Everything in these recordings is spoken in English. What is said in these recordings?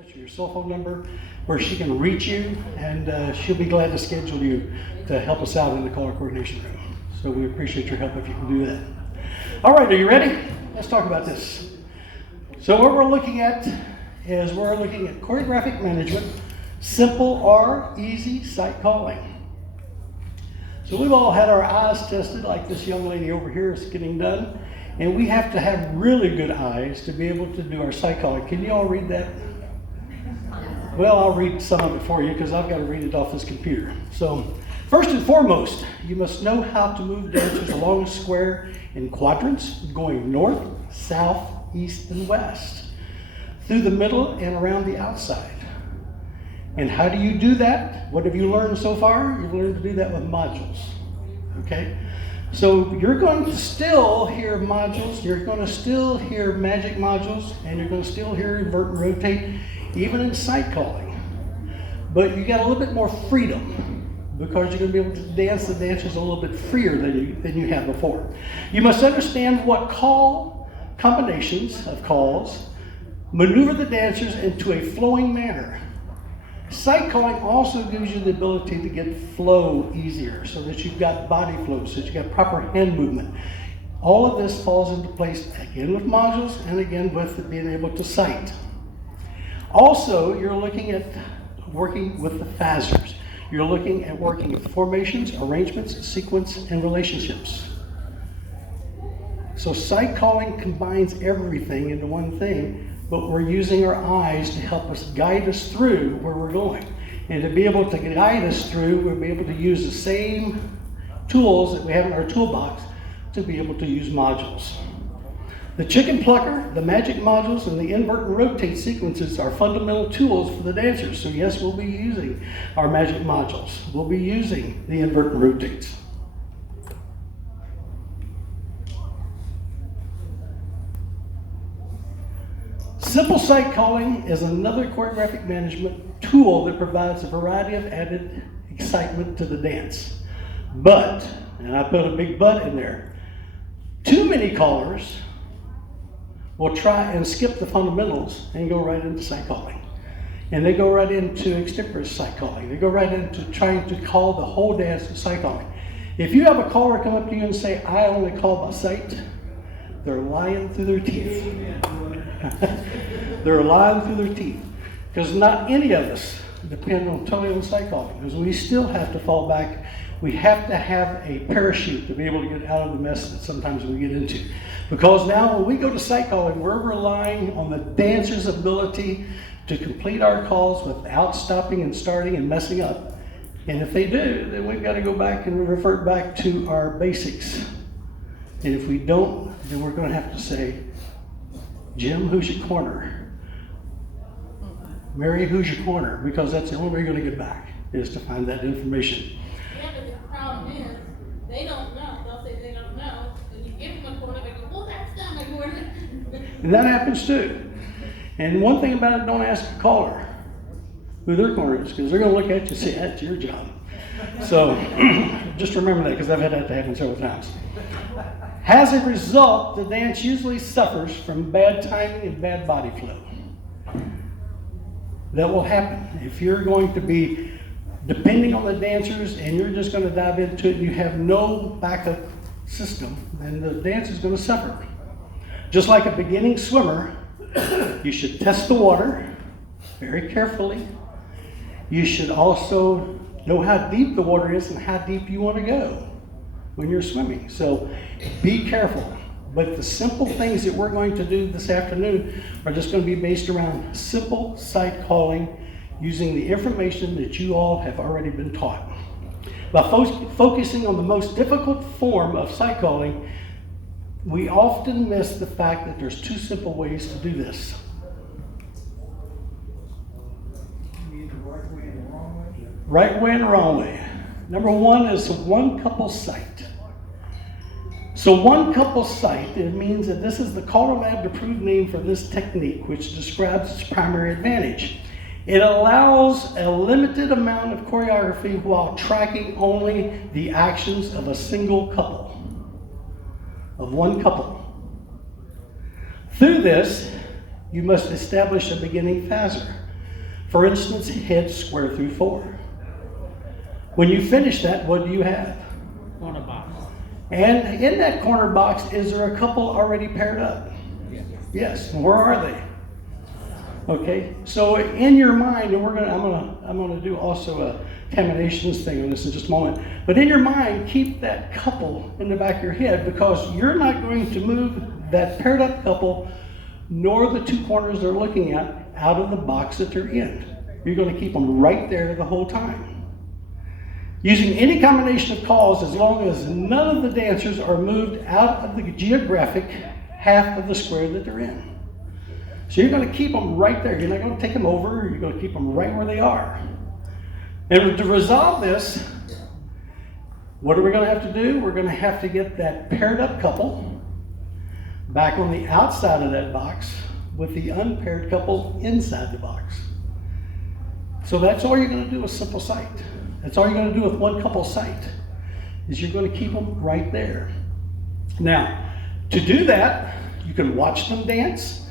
especially your cell phone number, where she can reach you, and she'll be glad to schedule you to help us out in the color coordination room. So we appreciate your help if you can do that. All right, are you ready? Let's talk about this. So what we're looking at is we're looking at choreographic management, simple or easy sight calling. So we've all had our eyes tested, like this young lady over here is getting done, and we have to have really good eyes to be able to do our sight calling. Can you all read that? Well, I'll read some of it for you because I've got to read it off this computer. So, first and foremost, you must know how to move dancers along a square in quadrants, going north, south, east, and west, through the middle and around the outside. And how do you do that? What have you learned so far? You've learned to do that with modules. Okay? So you're going to still hear modules, you're going to still hear magic modules, and you're going to still hear invert and rotate, even in sight calling. But you got a little bit more freedom because you're going to be able to dance the dancers a little bit freer than you have before. You must understand what call combinations of calls maneuver the dancers into a flowing manner. Sight calling also gives you the ability to get flow easier so that you've got body flow, so that you've got proper hand movement. All of this falls into place again with modules and again with being able to sight. Also, you're looking at working with the phasers. You're looking at working with formations, arrangements, sequence, and relationships. So sight calling combines everything into one thing, but we're using our eyes to help us guide us through where we're going. And to be able to guide us through, we'll be able to use the same tools that we have in our toolbox to be able to use modules. The chicken plucker, the magic modules, and the invert and rotate sequences are fundamental tools for the dancers. So yes, we'll be using our magic modules. We'll be using the invert and rotates. Simple sight calling is another choreographic management tool that provides a variety of added excitement to the dance. But, and I put a big but in there, too many callers will try and skip the fundamentals and go right into sight calling. And they go right into extemporaneous sight calling. They go right into trying to call the whole dance to sight calling. If you have a caller come up to you and say, I only call by sight, they're lying through their teeth. They're lying through their teeth. Because not any of us depend on totally on sight calling. Because we still have to fall back. We have to have a parachute to be able to get out of the mess that sometimes we get into. Because now when we go to sight calling, we're relying on the dancer's ability to complete our calls without stopping and starting and messing up. And if they do, then we've got to go back and revert back to our basics. And if we don't, then we're going to have to say, Jim, who's your corner? Mary, who's your corner? Because that's the only way you're going to get back, is to find that information. Yeah, but the problem is, they don't know. They'll say they don't know. When you give them a corner, they go, well, that's not my corner. And that happens too. And one thing about it, don't ask a caller who their corner is, because they're going to look at you and say, that's your job. So just remember that, because I've had that to happen several times. As a result, the dance usually suffers from bad timing and bad body flow. That will happen. If you're going to be depending on the dancers and you're just going to dive into it and you have no backup system, then the dance is going to suffer. Just like a beginning swimmer, you should test the water very carefully. You should also know how deep the water is and how deep you want to go when you're swimming. So be careful. But the simple things that we're going to do this afternoon are just going to be based around simple sight calling using the information that you all have already been taught. By focusing on the most difficult form of sight calling, we often miss the fact that there's two simple ways to do this. Right way and the wrong way. Number one is one couple sight. So one couple sight, it means that this is the Color Lab approved name for this technique, which describes its primary advantage. It allows a limited amount of choreography while tracking only the actions of a single couple, of one couple. Through this, you must establish a beginning phaser. For instance, head square through 4. When you finish that, what do you have? Corner box. And in that corner box, is there a couple already paired up? Yes. Where are they? Okay. So in your mind, and I'm gonna do also a combinations thing on this in just a moment. But in your mind, keep that couple in the back of your head, because you're not going to move that paired up couple nor the 2 corners they're looking at out of the box that they're in. You're going to keep them right there the whole time. Using any combination of calls, as long as none of the dancers are moved out of the geographic half of the square that they're in. So you're going to keep them right there. You're not going to take them over. You're going to keep them right where they are. And to resolve this, what are we going to have to do? We're going to have to get that paired up couple back on the outside of that box with the unpaired couple inside the box. So that's all you're going to do with simple sight. That's all you're going to do with one couple sight, is you're going to keep them right there. Now, to do that, you can watch them dance.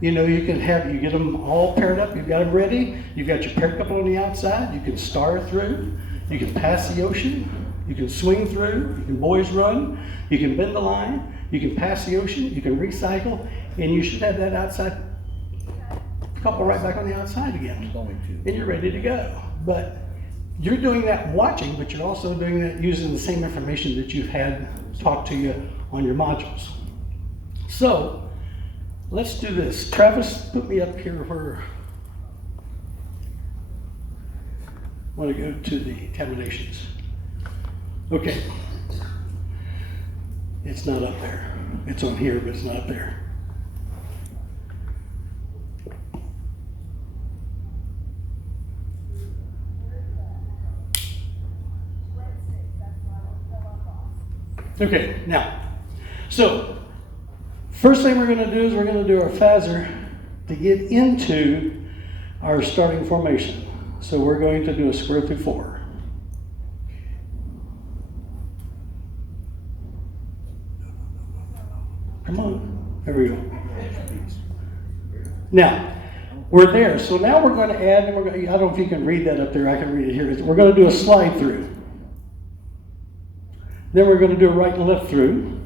You know, you get them all paired up, you've got them ready, you've got your paired couple on the outside, you can star through, you can pass the ocean, you can swing through, you can boys run, you can bend the line, you can pass the ocean, you can recycle, and you should have that outside couple right back on the outside again. And you're ready to go. But you're doing that watching, but you're also doing that using the same information that you've had taught to you on your modules. So, let's do this. Travis, put me up here where I want to go to the combinations. Okay. It's not up there. It's on here, but it's not up there. Okay, now, so first thing we're going to do is we're going to do our phaser to get into our starting formation. So we're going to do a square through 4. Come on, there we go. Now, we're there. So now we're going to add, and I don't know if you can read that up there. I can read it here. We're going to do a slide through. Then we're going to do a right and left through.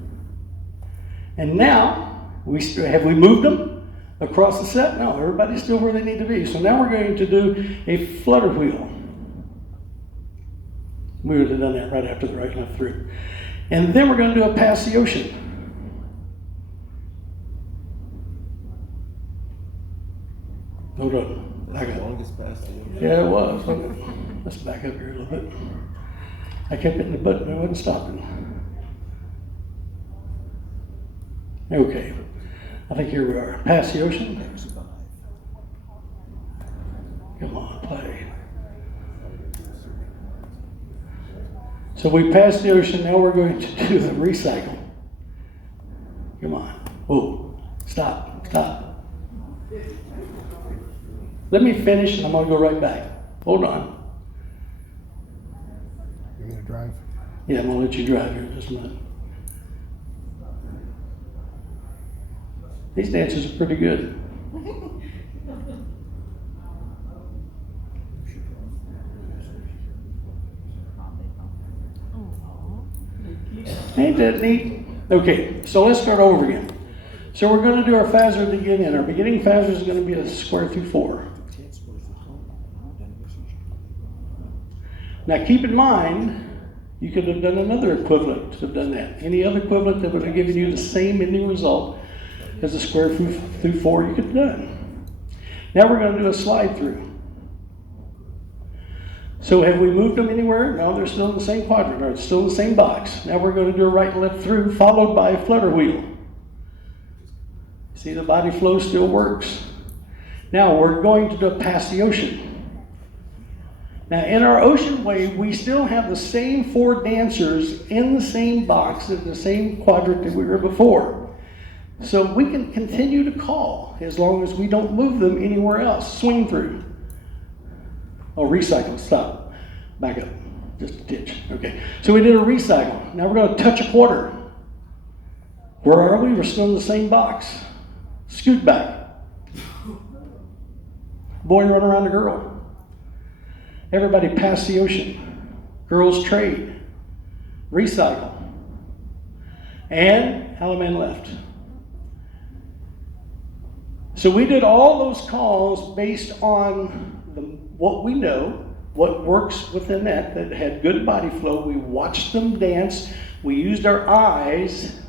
And now, have we moved them across the set? No, everybody's still where they need to be. So now we're going to do a flutter wheel. We would have done that right after the right and left through. And then we're going to do a pass the ocean. Hold on. Back up. Yeah, it was. Let's back up here a little bit. I kept hitting the button, but I wasn't stopping. Okay. I think here we are. Pass the ocean. Come on, play. So we passed the ocean, now we're going to do a recycle. Come on. Whoa. Stop. Let me finish and I'm going to go right back. Hold on. You're going to drive? Yeah, I'm going to let you drive here in just a minute. These dances are pretty good. Ain't that neat? Okay, so let's start over again. So we're going to do our phaser to get in. Our beginning phaser is going to be a square through 4. Now keep in mind, you could have done another equivalent to have done that. Any other equivalent that would have given you the same ending result as a square through 4 you could have done. Now we're going to do a slide through. So have we moved them anywhere? No, they're still in the same quadrant, or it's still in the same box. Now we're going to do a right and left through, followed by a flutter wheel. See, the body flow still works. Now we're going to do a pass the ocean. Now in our ocean wave, we still have the same 4 dancers in the same box, in the same quadrant that we were before. So we can continue to call as long as we don't move them anywhere else. Swing through. Oh, recycle, stop. Back up, just a ditch. Okay, so we did a recycle. Now we're going to touch a quarter. Where are we? We're still in the same box. Scoot back. Boy run around a girl. Everybody pass the ocean. Girls trade. Recycle. And how a man left. So we did all those calls based on what we know, what works within that had good body flow. We watched them dance. We used our eyes,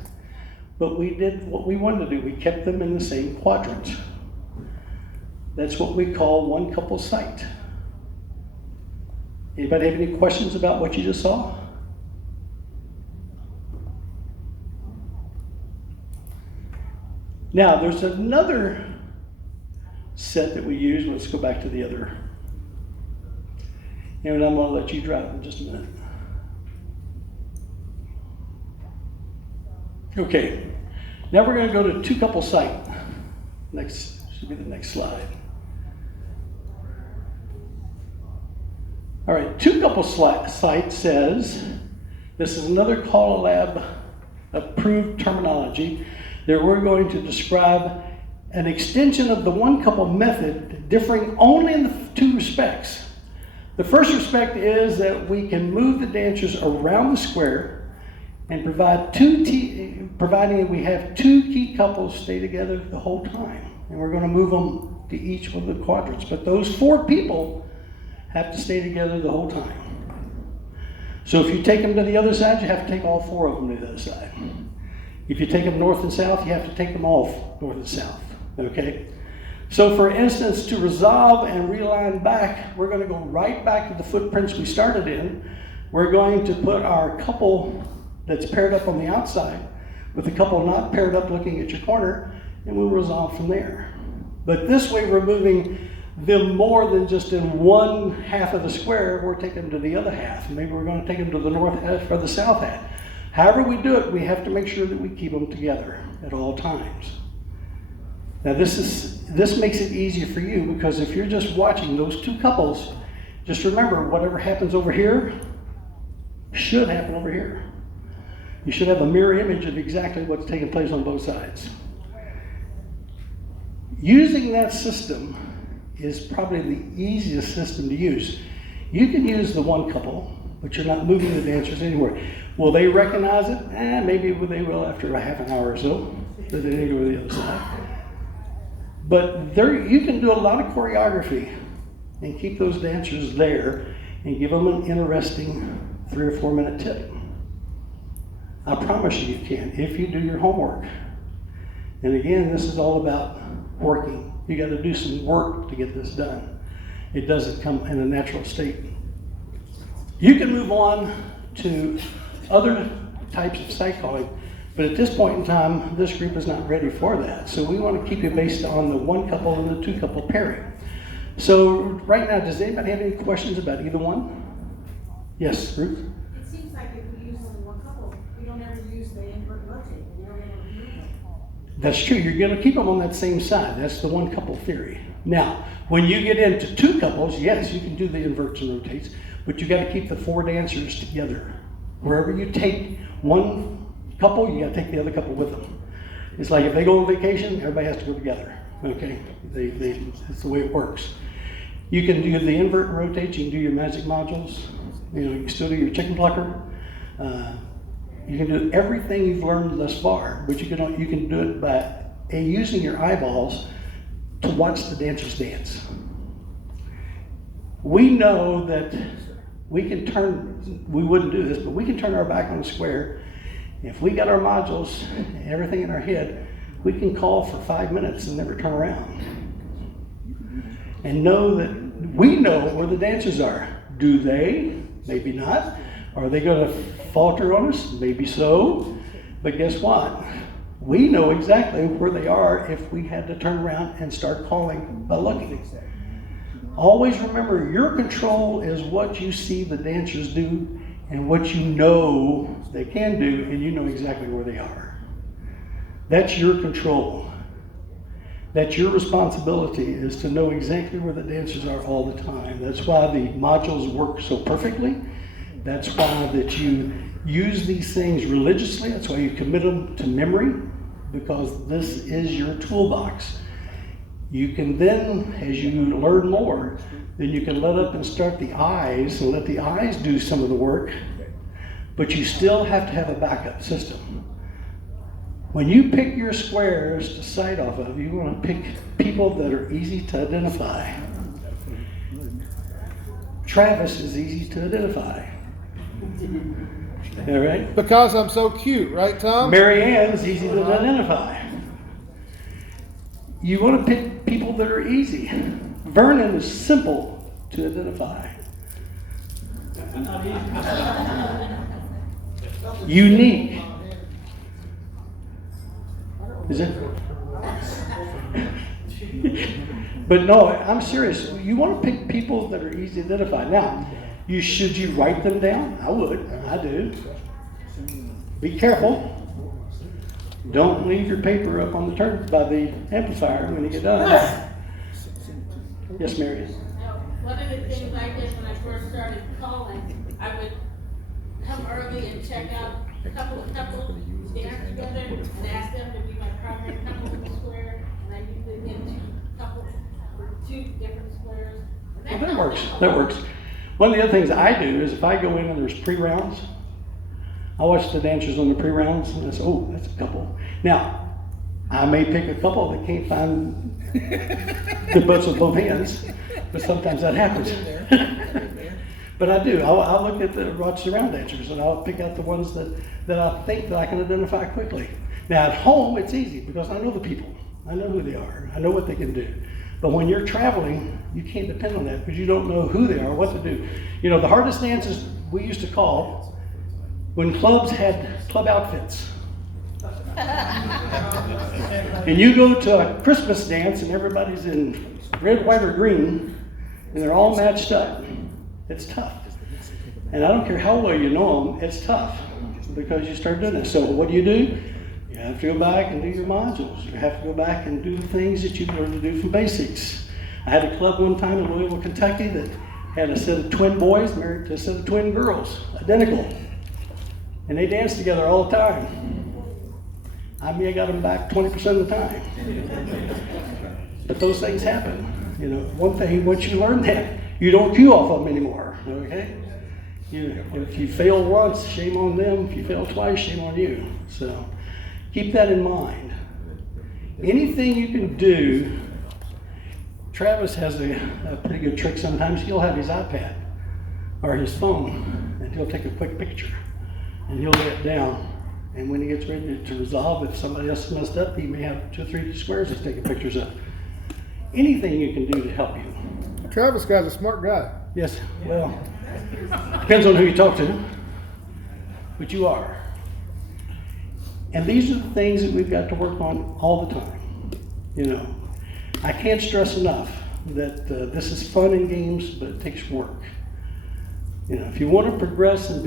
but we did what we wanted to do. We kept them in the same quadrant. That's what we call one couple sight. Anybody have any questions about what you just saw? Now, there's another set that we use. Let's go back to the other. And I'm going to let you drive in just a minute. Okay. Now we're going to go to two couple sight. Next should be the next slide. All right, two couple sight says, this is another Call Lab approved terminology, that we're going to describe an extension of the one couple method, differing only in the two respects. The first respect is that we can move the dancers around the square and providing that we have two key couples stay together the whole time. And we're going to move them to each one of the quadrants. But those four people have to stay together the whole time. So if you take them to the other side, you have to take all four of them to the other side. If you take them north and south, you have to take them all north and south, okay? So for instance, to resolve and realign back, we're going to go right back to the footprints we started in. We're going to put our couple that's paired up on the outside with the couple not paired up looking at your corner, and we'll resolve from there. But this way we're moving them more than just in one half of the square. We're taking them to the other half. Maybe we're going to take them to the north half or the south half. However we do it, we have to make sure that we keep them together at all times. Now this makes it easier for you, because if you're just watching those two couples, just remember whatever happens over here should happen over here. You should have a mirror image of exactly what's taking place on both sides. Using that system is probably the easiest system to use. You can use the one couple, but you're not moving the dancers anywhere. Will they recognize it? Maybe they will after a half an hour or so, but they go to the other side. But you can do a lot of choreography and keep those dancers there and give them an interesting 3 or 4 minute tip. I promise you can, if you do your homework. And again, this is all about working. You got to do some work to get this done. It doesn't come in a natural state. You can move on to other types of sight calling, but at this point in time, this group is not ready for that. So we want to keep you based on the one couple and the two couple pairing. So right now, does anybody have any questions about either one? Yes, Ruth? It seems like if we use only one couple, we don't ever use the invert rotate. We don't ever move them. That's true. You're going to keep them on that same side. That's the one couple theory. Now, when you get into two couples, yes, you can do the inverts and rotates, but you got to keep the four dancers together. Wherever you take one couple, you got to take the other couple with them. It's like if they go on vacation, everybody has to go together. Okay, that's the way it works. You can do the invert and rotate. You can do your magic modules. You can still do your chicken plucker. You can do everything you've learned thus far, but you can do it by using your eyeballs to watch the dancers dance. We know that we wouldn't do this, but we can turn our back on the square. If we got our modules and everything in our head, we can call for 5 minutes and never turn around. And know that we know where the dancers are. Do they? Maybe not. Are they going to falter on us? Maybe so. But guess what? We know exactly where they are if we had to turn around and start calling by looking. Always remember, your control is what you see the dancers do and what you know they can do, and you know exactly where they are. That's your control. That's your responsibility, is to know exactly where the dancers are all the time. That's why the modules work so perfectly. That's why that you use these things religiously. That's why you commit them to memory, because this is your toolbox. You can then, as you learn more, then you can let up and start the eyes and let the eyes do some of the work, but you still have to have a backup system. When you pick your squares to sight off of, you want to pick people that are easy to identify. Travis is easy to identify. All right? Because I'm so cute, right, Tom? Mary Ann's easy to identify. You want to pick people that are easy. Vernon is simple to identify. Unique. Is it? But no, I'm serious. You want to pick people that are easy to identify. Now, should you write them down? I would. I do. Be careful. Don't leave your paper up on the by the amplifier when you get done. Yes, Mary. One of the things I did when I first started calling, I would come early and check out a couple dance together and ask them to be my primary couple in the square, and I usually get two different squares. Well, that works. That works. One of the other things I do is if I go in and there's pre-rounds, I watch the dancers on the pre-rounds and I say, oh, that's a couple. Now, I may pick a couple that can't find the butts with both hands, but sometimes that happens. But I do. I'll look at watch the round dancers and I'll pick out the ones that I think that I can identify quickly. Now at home, it's easy because I know the people. I know who they are. I know what they can do. But when you're traveling, you can't depend on that because you don't know who they are, what to do. You know, the hardest dances we used to call when clubs had club outfits. And you go to a Christmas dance and everybody's in red, white, or green, and they're all matched up. It's tough. And I don't care how well you know them, it's tough because you start doing it. So what do? You have to go back and do your modules. You have to go back and do the things that you learned to do from basics. I had a club one time in Louisville, Kentucky that had a set of twin boys married to a set of twin girls, identical. And they danced together all the time. I may have got them back 20% of the time. But those things happen. You know, one thing, once you learn that, you don't cue off of them anymore, okay? If you fail once, shame on them. If you fail twice, shame on you. So keep that in mind. Anything you can do, Travis has a pretty good trick sometimes. He'll have his iPad or his phone, and he'll take a quick picture, and he'll lay it down. And when he gets ready to resolve, if somebody else messed up, he may have 2 or 3 squares he's taking pictures of. Anything you can do to help you. Travis guy's a smart guy. Yes, well, depends on who you talk to, but you are. And these are the things that we've got to work on all the time. You know, I can't stress enough that this is fun and games, but it takes work. You know, if you want to progress and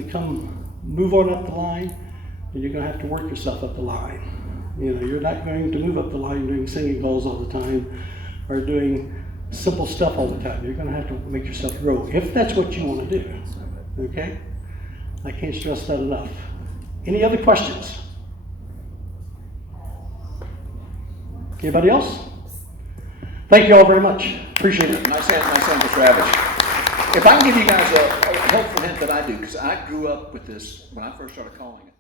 move on up the line, then you're going to have to work yourself up the line. You know, you're not going to move up the line doing singing calls all the time or doing simple stuff all the time. You're going to have to make yourself grow if that's what you want to do. Okay? I can't stress that enough. Any other questions? Anybody else? Thank you all very much. Appreciate it. Nice hand for Travis. If I can give you guys a helpful hint that I do, because I grew up with this when I first started calling it.